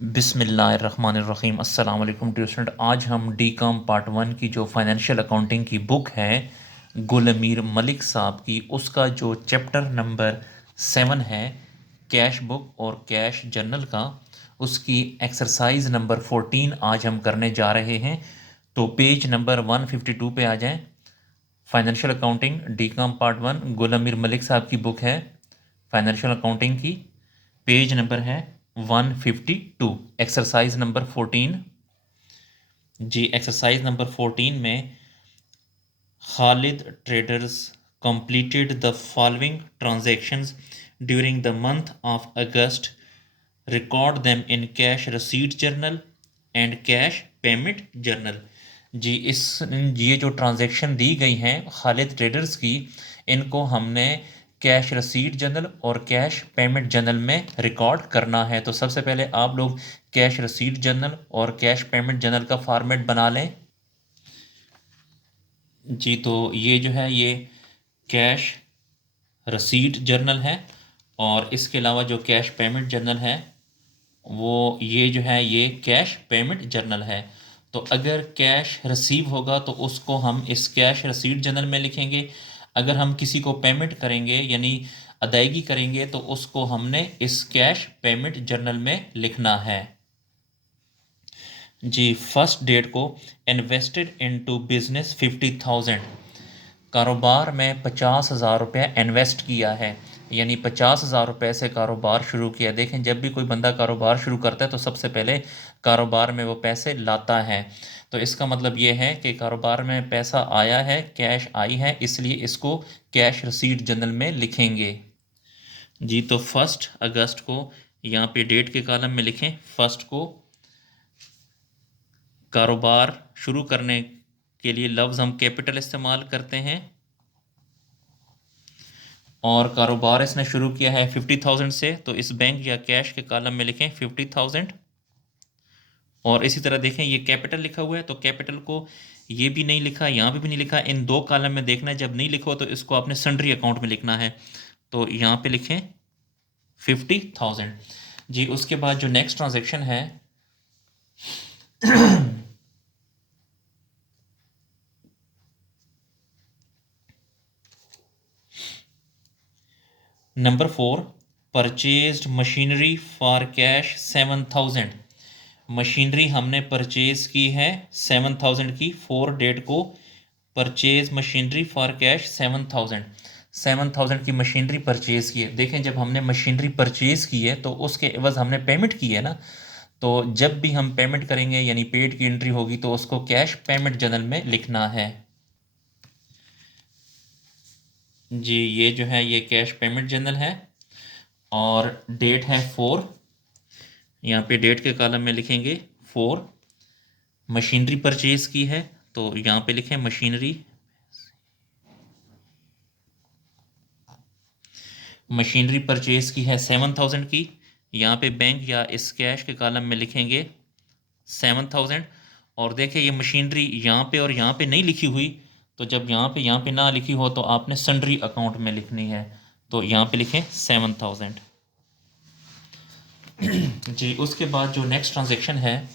बिस्मिल्लाहिर्रहमानिर्रहीम अस्सलाम वालेकुम डियर स्टूडेंट। आज हम डी कॉम पार्ट वन की जो फाइनेंशियल अकाउंटिंग की बुक है गुलमीर मलिक साहब की, उसका जो चैप्टर नंबर 7 है कैश बुक और कैश जर्नल का, उसकी एक्सरसाइज नंबर 14 आज हम करने जा रहे हैं। तो पेज नंबर 152 पे आ जाएं। Financial accounting D com part one Gulmir Malik साहब की बुक है फाइनेंशियल अकाउंटिंग की। पेज नंबर है 152, एक्सरसाइज नंबर 14। जी एक्सरसाइज नंबर 14 में Khalid traders completed the following transactions during the month of August. Record them in cash receipt journal and cash payment journal. जी ये जो transaction दी गई हैं खालिद ट्रेडर्स की, इनको हमने कैश रसीट जर्नल और कैश पेमेंट जर्नल में रिकॉर्ड करना है। तो सबसे पहले आप लोग कैश रसीट जर्नल और कैश पेमेंट जर्नल का फॉर्मेट बना लें। जी तो ये जो है ये कैश रसीट जर्नल है, और इसके अलावा जो कैश पेमेंट जर्नल है वो ये जो है ये कैश पेमेंट जर्नल है। तो अगर कैश रिसीव होगा तो उसको हम इस कैश रसीट जर्नल में लिखेंगे। अगर हम किसी को पेमेंट करेंगे यानी अदायगी करेंगे तो उसको हमने इस कैश पेमेंट जर्नल में लिखना है। जी फर्स्ट डेट को इन्वेस्टेड इनटू बिजनेस 50,000, कारोबार में 50,000 रुपये इन्वेस्ट किया है, यानी 50,000 रुपये से कारोबार शुरू किया। देखें जब भी कोई बंदा कारोबार शुरू करता है तो सबसे पहले कारोबार में वो पैसे लाता है। तो इसका मतलब ये है कि कारोबार में पैसा आया है, कैश आई है, इसलिए इसको कैश रसीट जर्नल में लिखेंगे। जी तो 1 अगस्त को यहाँ पे डेट के कॉलम में लिखें। फर्स्ट को कारोबार शुरू करने के लिए लफ्ज़ हम कैपिटल इस्तेमाल करते हैं, और कारोबार इसने शुरू किया है 50,000 से, तो इस बैंक या कैश के कॉलम में लिखें 50,000। और इसी तरह देखें ये कैपिटल लिखा हुआ है, तो कैपिटल को ये भी नहीं लिखा, यहाँ पे भी नहीं लिखा, इन दो कॉलम में देखना है। जब नहीं लिखो तो इसको आपने सन्ड्री अकाउंट में लिखना है, तो यहाँ पे लिखें 50,000। जी उसके बाद जो नेक्स्ट ट्रांजेक्शन है number 4, purchased machinery for cash 7,000। Machinery हमने परचेज की है 7,000 की। 4 डेट को परचेज मशीनरी फॉर कैश 7,000 की मशीनरी परचेज की है। देखें जब हमने मशीनरी परचेज की है तो उसके एवज हमने पेमेंट की है ना, तो जब भी हम पेमेंट करेंगे यानी पेड की एंट्री होगी तो उसको कैश पेमेंट जर्नल में लिखना है। जी ये जो है ये कैश पेमेंट जर्नल है, और डेट है 4। यहाँ पे डेट के कॉलम में लिखेंगे 4। मशीनरी परचेज की है तो यहाँ पे लिखें मशीनरी परचेज की है 7,000 की। यहाँ पे बैंक या इस कैश के कॉलम में लिखेंगे 7,000। और देखिए ये मशीनरी यहाँ पे और यहाँ पे नहीं लिखी हुई, तो जब यहाँ पे ना लिखी हो तो आपने सन्ड्री अकाउंट में लिखनी है, तो यहाँ पे लिखें 7,000। जी उसके बाद जो नेक्स्ट ट्रांजेक्शन है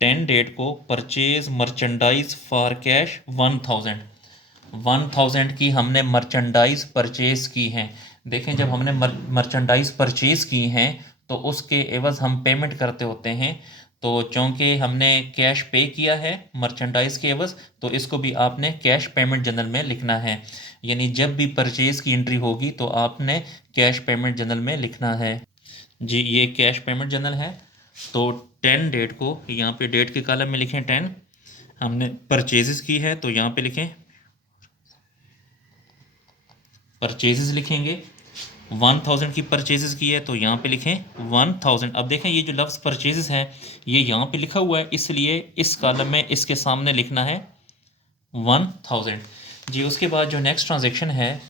10 डेट को परचेज मर्चेंडाइज फॉर कैश 1,000 की हमने मर्चेंडाइज परचेज की हैं। देखें जब हमने मर्चेंडाइज परचेज की हैं तो उसके एवज हम पेमेंट करते होते हैं, तो चूँकि हमने कैश पे किया है मर्चेंडाइज के एवज, तो इसको भी आपने कैश पेमेंट जर्नल में लिखना है। यानी जब भी परचेज की एंट्री होगी तो आपने कैश पेमेंट जर्नल में लिखना है। जी ये कैश पेमेंट जर्नल है। तो 10 डेट को यहाँ पे डेट के कॉलम में लिखें 10। हमने परचेजेस की है तो यहाँ पे लिखें परचेजेस लिखेंगे। 1,000 की परचेजेस की है तो यहाँ पे लिखें 1,000। अब देखें ये जो लफ्ज़ परचेजेस है ये यहाँ पे लिखा हुआ है, इसलिए इस कॉलम में इसके सामने लिखना है 1,000। जी उसके बाद जो नेक्स्ट ट्रांजेक्शन है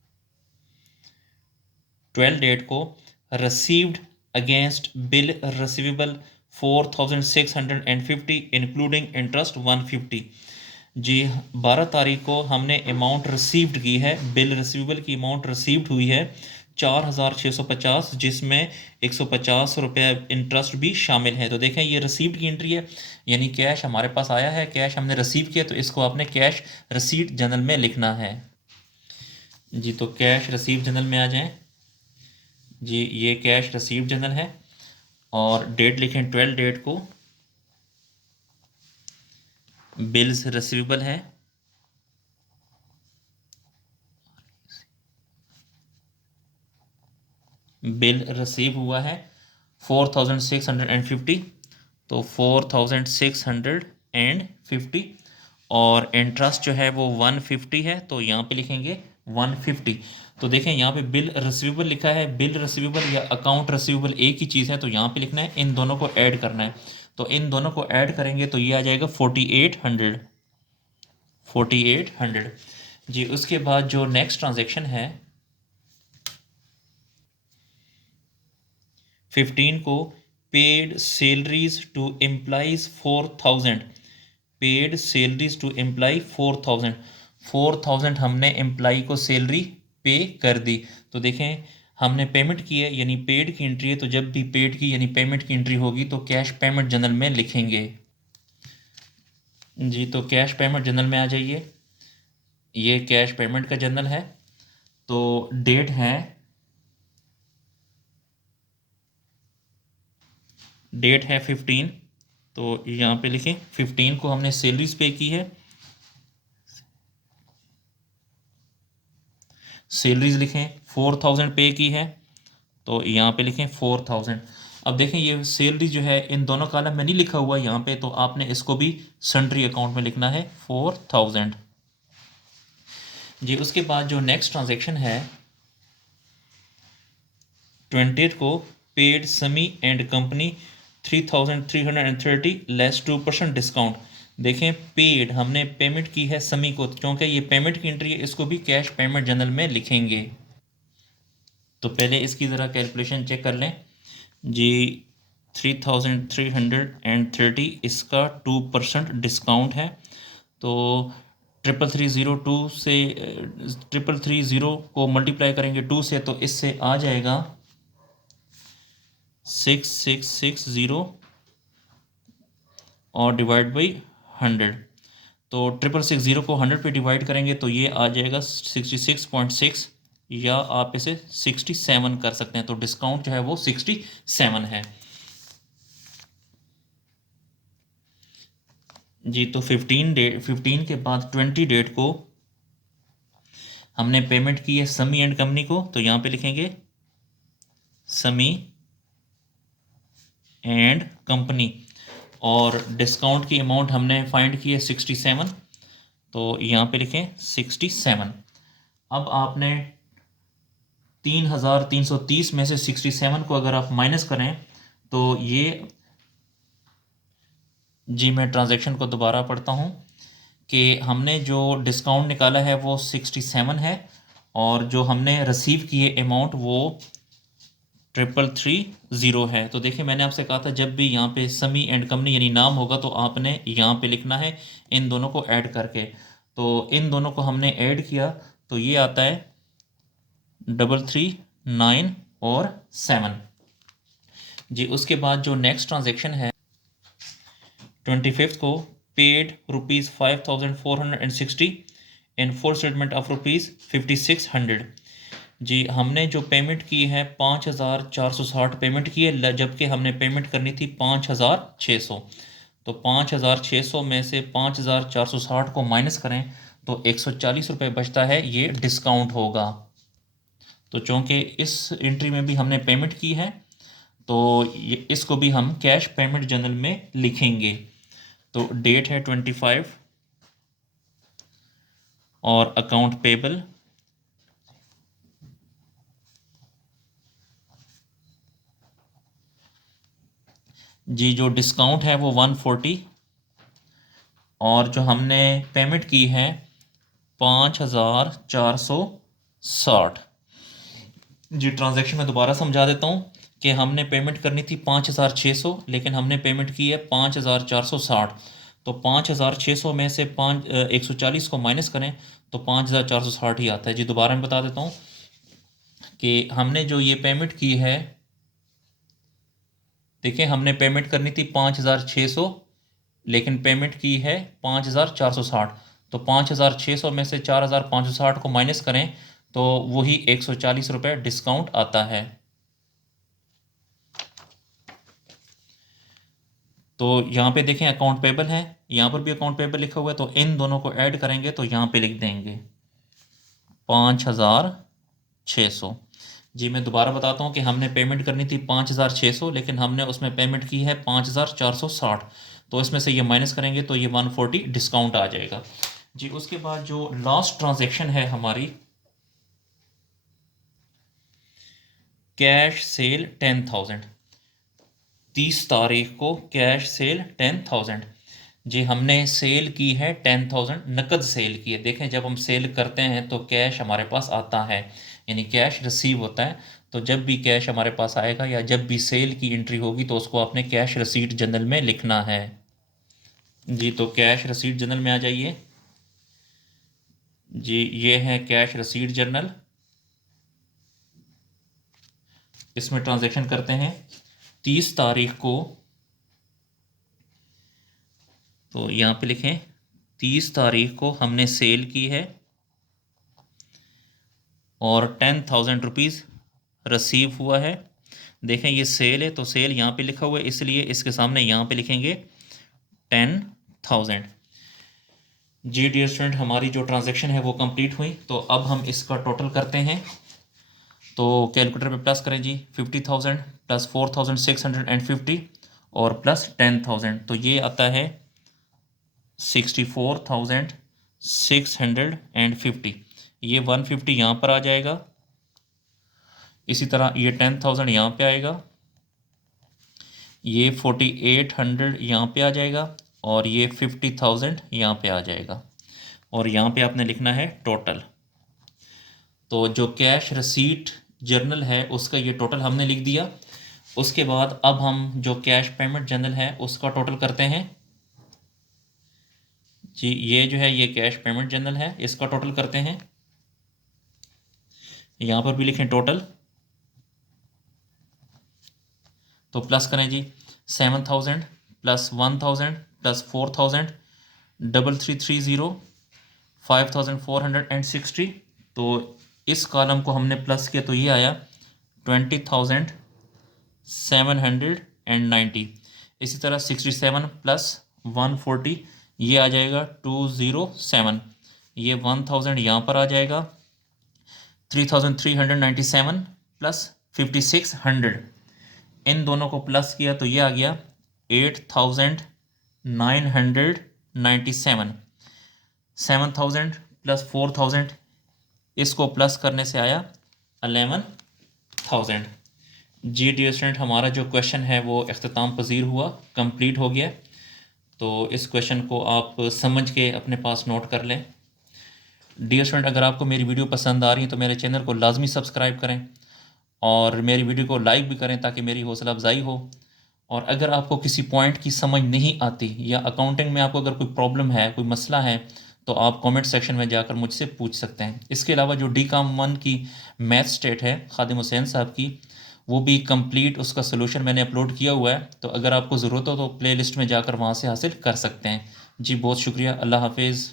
12 डेट को received against bill receivable 4,650 including interest 150। जी 12 तारीख को हमने अमाउंट रिसीव्ड की है, बिल रिसीवेबल की अमाउंट रिसीव्ड हुई है 4,650, जिसमें 150 रुपये इंटरेस्ट भी शामिल है। तो देखें ये रिसीप्ट की एंट्री है, यानी कैश हमारे पास आया है, कैश हमने रिसीव किया, तो इसको आपने कैश रिसीट जनरल में लिखना है जी। तो कैश रिसीव जनरल में आ जाएं जी, ये कैश रिसीव जनरल है और डेट लिखें 12 डेट को, बिल्स रिसीवेबल है, बिल रिसीव हुआ है 4,650, तो 4,650 और इंटरेस्ट जो है वो 150 है, तो यहाँ पे लिखेंगे 150। तो देखें यहाँ पे बिल रिसीवेबल लिखा है, बिल रिसीवेबल या अकाउंट रिसीवेबल एक ही चीज़ है, तो यहाँ पे लिखना है, इन दोनों को ऐड करना है। तो इन दोनों को ऐड करेंगे तो ये आ जाएगा 4800 जी। उसके बाद जो नेक्स्ट ट्रांजेक्शन है 15 को, paid salaries to employees 4,000, paid salaries to employee 4,000 हमने एम्प्लॉय को सैलरी पे कर दी। तो देखें हमने पेमेंट की है, यानी पेड की एंट्री है, तो जब भी पेड की यानी पेमेंट की एंट्री होगी तो कैश पेमेंट जनरल में लिखेंगे जी। तो कैश पेमेंट जनरल में आ जाइए, ये कैश पेमेंट का जनरल है। तो डेट है, डेट है 15, तो यहाँ पे लिखें 15 को हमने सैलरीज पे की है, सैलरीज लिखें, 4,000 पे की है, तो यहाँ पे लिखें 4,000। अब देखें ये सैलरी जो है इन दोनों कॉलम में नहीं लिखा हुआ यहाँ पे, तो आपने इसको भी सन्ड्री अकाउंट में लिखना है 4,000 जी। उसके बाद जो नेक्स्ट ट्रांजेक्शन है 20 को, पेड समी एंड कंपनी 3,330 लेस 2% डिस्काउंट। देखें पेड हमने पेमेंट की है समी को, क्योंकि ये पेमेंट की एंट्री है, इसको भी कैश पेमेंट जनरल में लिखेंगे। तो पहले इसकी ज़रा कैलकुलेशन चेक कर लें जी। 3,330 इसका 2% डिस्काउंट है, तो 3,302 से 3,330 को मल्टीप्लाई करेंगे 2 से, तो इससे आ जाएगा 6,660 और डिवाइड बाई 100। तो 6,660 को 100 पे डिवाइड करेंगे तो ये आ जाएगा 66.6, या आप इसे 67 कर सकते हैं। तो डिस्काउंट जो है वो 67 है जी। तो 15 के बाद 20 डेट को हमने पेमेंट की है समी एंड कंपनी को, तो यहाँ पे लिखेंगे समी एंड कंपनी, और डिस्काउंट की अमाउंट हमने फाइंड की है 67, तो यहाँ पे लिखें 67। अब आपने 3,330 में से 67 को अगर आप माइनस करें तो ये जी, मैं ट्रांजैक्शन को दोबारा पढ़ता हूँ कि हमने जो डिस्काउंट निकाला है वो 67 है, और जो हमने रिसीव किए अमाउंट वो 3,330 है। तो देखिए मैंने आपसे कहा था जब भी यहाँ पे समी एंड कंपनी यानी नाम होगा तो आपने यहाँ पे लिखना है इन दोनों को ऐड करके। तो इन दोनों को हमने ऐड किया तो ये आता है 339 और 7 जी। उसके बाद जो नेक्स्ट ट्रांजेक्शन है 25 को, paid ₹5,460 in full settlement of ₹5,600 जी। हमने जो पेमेंट की है 5,460 पेमेंट की है, जबकि हमने पेमेंट करनी थी 5,600। तो 5,600 में से 5,460 को माइनस करें तो 140 रुपये बचता है, ये डिस्काउंट होगा। तो चूँकि इस एंट्री में भी हमने पेमेंट की है तो इसको भी हम कैश पेमेंट जनरल में लिखेंगे। तो डेट है 25 और अकाउंट पेबल जी। जो डिस्काउंट है वो 140 और जो हमने पेमेंट की है 5,460 जी। ट्रांजैक्शन में दोबारा समझा देता हूँ कि हमने पेमेंट करनी थी 5,600, लेकिन हमने पेमेंट की है 5,460। तो 5,600 में से 140 को माइनस करें तो 5,460 ही आता है जी। दोबारा मैं बता देता हूँ कि हमने जो ये पेमेंट की है, देखिए हमने पेमेंट करनी थी 5,600, लेकिन पेमेंट की है 5,460। तो 5,600 में से 4,560 को माइनस करें तो वही 140 रुपये डिस्काउंट आता है। तो यहाँ पे देखें अकाउंट पेबल है, यहाँ पर भी अकाउंट पेबल लिखा हुआ है, तो इन दोनों को ऐड करेंगे तो यहाँ पे लिख देंगे 5,600। जी मैं दोबारा बताता हूँ कि हमने पेमेंट करनी थी 5,600, लेकिन हमने उसमें पेमेंट की है 5,460। तो इसमें से ये माइनस करेंगे तो ये 140 डिस्काउंट आ जाएगा। जी उसके बाद जो लास्ट ट्रांजैक्शन है हमारी, कैश सेल 10,000, 30 तारीख को कैश सेल 10,000। जी हमने सेल की है 10,000, नकद सेल की है। देखें जब हम सेल करते हैं तो कैश हमारे पास आता है, यानी कैश रिसीव होता है। तो जब भी कैश हमारे पास आएगा या जब भी सेल की एंट्री होगी तो उसको आपने कैश रसीट जनरल में लिखना है। जी तो कैश रसीट जनरल में आ जाइए। जी ये है कैश रसीट जर्नल, इसमें ट्रांजैक्शन करते हैं 30 तारीख को। तो यहाँ पे लिखें 30 तारीख को हमने सेल की है और 10,000 रुपीज़ रसीव हुआ है। देखें ये सेल है तो सेल यहाँ पे लिखा हुआ है, इसलिए इसके सामने यहाँ पे लिखेंगे 10,000। जी डियर स्टूडेंट, हमारी जो ट्रांजैक्शन है वो कंप्लीट हुई। तो अब हम इसका टोटल करते हैं। तो कैलकुलेटर पे प्लस करें जी, 50,000 प्लस 4,650 और प्लस 10,000, तो ये आता है 64,650। ये 150 यहाँ पर आ जाएगा, इसी तरह ये 10,000 यहाँ पे आएगा, ये 4,800 यहाँ पे आ जाएगा और ये 50,000 यहाँ पे आ जाएगा। और यहाँ पे आपने लिखना है टोटल। तो जो कैश रसीट जर्नल है उसका ये टोटल हमने लिख दिया। उसके बाद अब हम जो कैश पेमेंट जर्नल है उसका टोटल करते हैं। जी ये जो है ये कैश पेमेंट जर्नल है, इसका टोटल करते हैं। यहाँ पर भी लिखें टोटल, तो प्लस करें जी 7,000 प्लस 1,000 प्लस 4,000 3,330 5,460। तो इस कॉलम को हमने प्लस किया तो ये आया 20,790। इसी तरह 67 प्लस 140 ये आ जाएगा 207। ये 1,000 यहाँ पर आ जाएगा, 3,397 प्लस 5,600, इन दोनों को प्लस किया तो ये आ गया 8,997। 7,000 प्लस 4,000, इसको प्लस करने से आया 11,000। जी डियर स्टूडेंट, हमारा जो क्वेश्चन है वो इख्तिताम पजीर हुआ, कंप्लीट हो गया। तो इस क्वेश्चन को आप समझ के अपने पास नोट कर लें। डियर स्टूडेंट, अगर आपको मेरी वीडियो पसंद आ रही है तो मेरे चैनल को लाजमी सब्सक्राइब करें और मेरी वीडियो को लाइक भी करें ताकि मेरी हौसला अफजाई हो। और अगर आपको किसी पॉइंट की समझ नहीं आती या अकाउंटिंग में आपको अगर कोई प्रॉब्लम है, कोई मसला है, तो आप कमेंट सेक्शन में जाकर मुझसे पूछ सकते हैं। इसके अलावा जो DCOM 1 की मैथ स्टेट है खादिम हुसैन साहब की, वो भी कंप्लीट उसका सोल्यूशन मैंने अपलोड किया हुआ है। तो अगर आपको ज़रूरत हो तो प्लेलिस्ट में जाकर वहाँ से हासिल कर सकते हैं। जी बहुत शुक्रिया, अल्लाह हाफिज़।